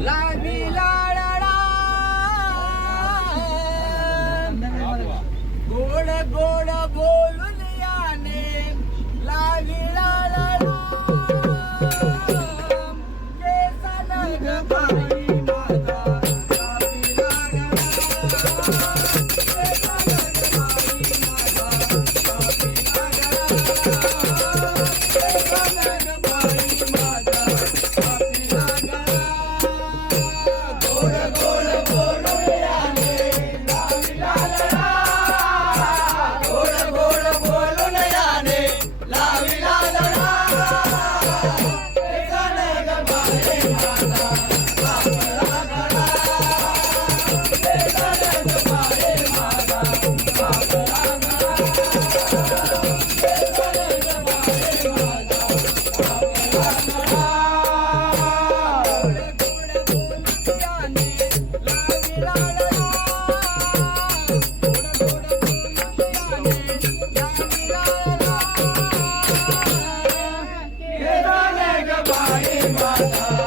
Live! Thank